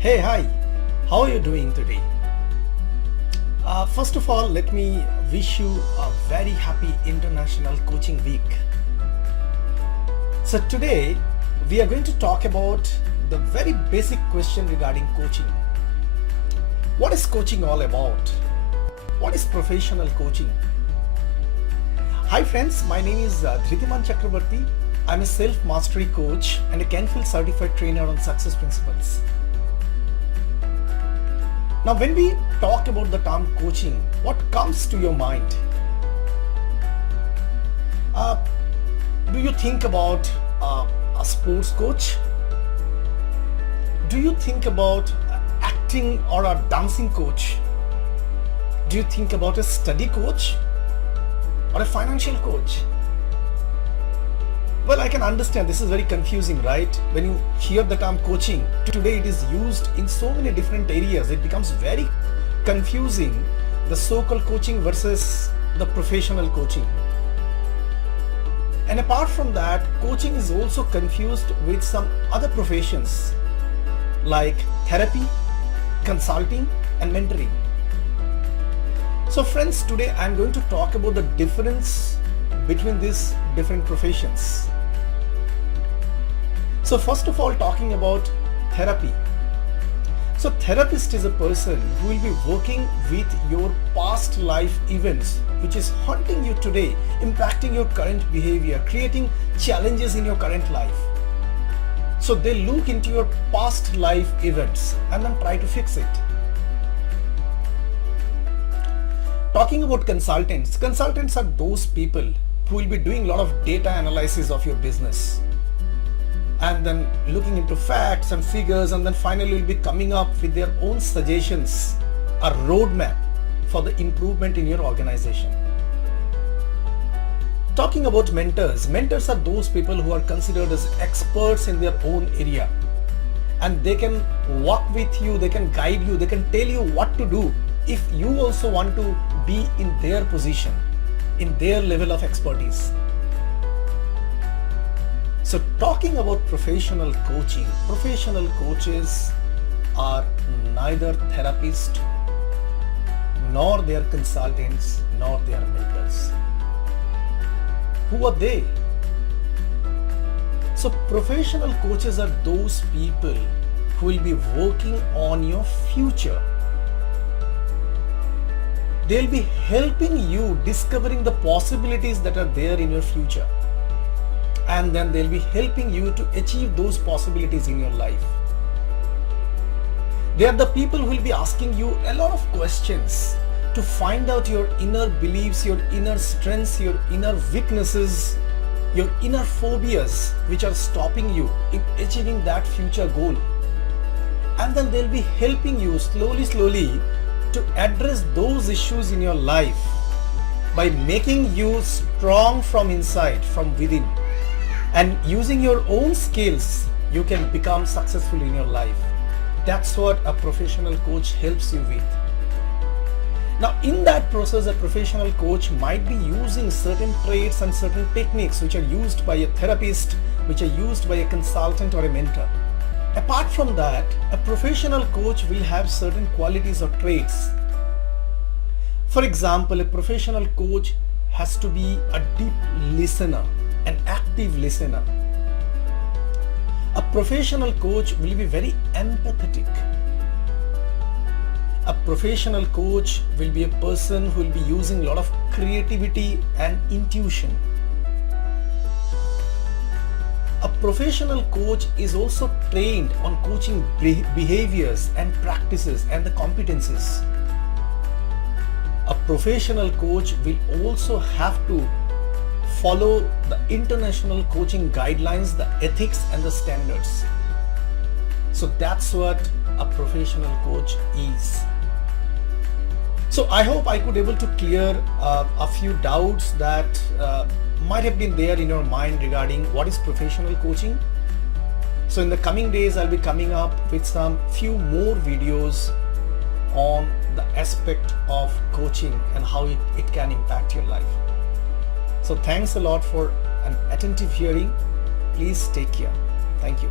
Hey, hi, how are you doing today? First of all, let me wish you a very happy International Coaching Week. So, today we are going to talk about the very basic question regarding coaching. What is coaching all about? What is professional coaching? Hi, friends, my name is Dhritiman Chakrabarti. I'm a self mastery coach and a Canfield certified trainer on success principles. Now, when we talk about the term coaching, what comes to your mind? Do you think about a sports coach? Do you think about acting or a dancing coach? Do you think about a study coach or a financial coach? Well, I can understand this is very confusing, right? When you hear the term coaching, today it is used in so many different areas. It becomes very confusing, the so-called coaching versus the professional coaching. And apart from that, coaching is also confused with some other professions like therapy, consulting, and mentoring. So friends, today I'm going to talk about the difference between these different professions. So first of all, talking about therapy. So therapist is a person who will be working with your past life events, which is haunting you today, impacting your current behavior, creating challenges in your current life. So they look into your past life events and then try to fix it. Talking about consultants are those people who will be doing a lot of data analysis of your business and then looking into facts and figures, and then finally will be coming up with their own suggestions, a roadmap for the improvement in your organization. Talking about mentors are those people who are considered as experts in their own area, and they can walk with you, they can guide you, they can tell you what to do if you also want to be in their position, in their level of expertise. So talking about professional coaching, professional coaches are neither therapists, nor they are consultants, nor they are mentors. Who are they? So professional coaches are those people who will be working on your future. They'll be helping you discovering the possibilities that are there in your future. And then they'll be helping you to achieve those possibilities in your life. They are the people who will be asking you a lot of questions to find out your inner beliefs, your inner strengths, your inner weaknesses, your inner phobias which are stopping you in achieving that future goal. And then they'll be helping you slowly to address those issues in your life by making you strong from inside, from within. And using your own skills, you can become successful in your life. That's what a professional coach helps you with. Now, in that process, a professional coach might be using certain traits and certain techniques which are used by a therapist, which are used by a consultant or a mentor. Apart from that, a professional coach will have certain qualities or traits. For example, a professional coach has to be a deep listener, an active listener. A professional coach will be very empathetic. A professional coach will be a person who will be using a lot of creativity and intuition. A professional coach is also trained on coaching behaviors and practices and the competencies. A professional coach will also have to follow the international coaching guidelines, the ethics and the standards. So that's what a professional coach is. So I hope I could able to clear a few doubts that might have been there in your mind regarding what is professional coaching. So in the coming days, I'll be coming up with some few more videos on the aspect of coaching and how it can impact your life. So thanks a lot for an attentive hearing. Please take care. Thank you.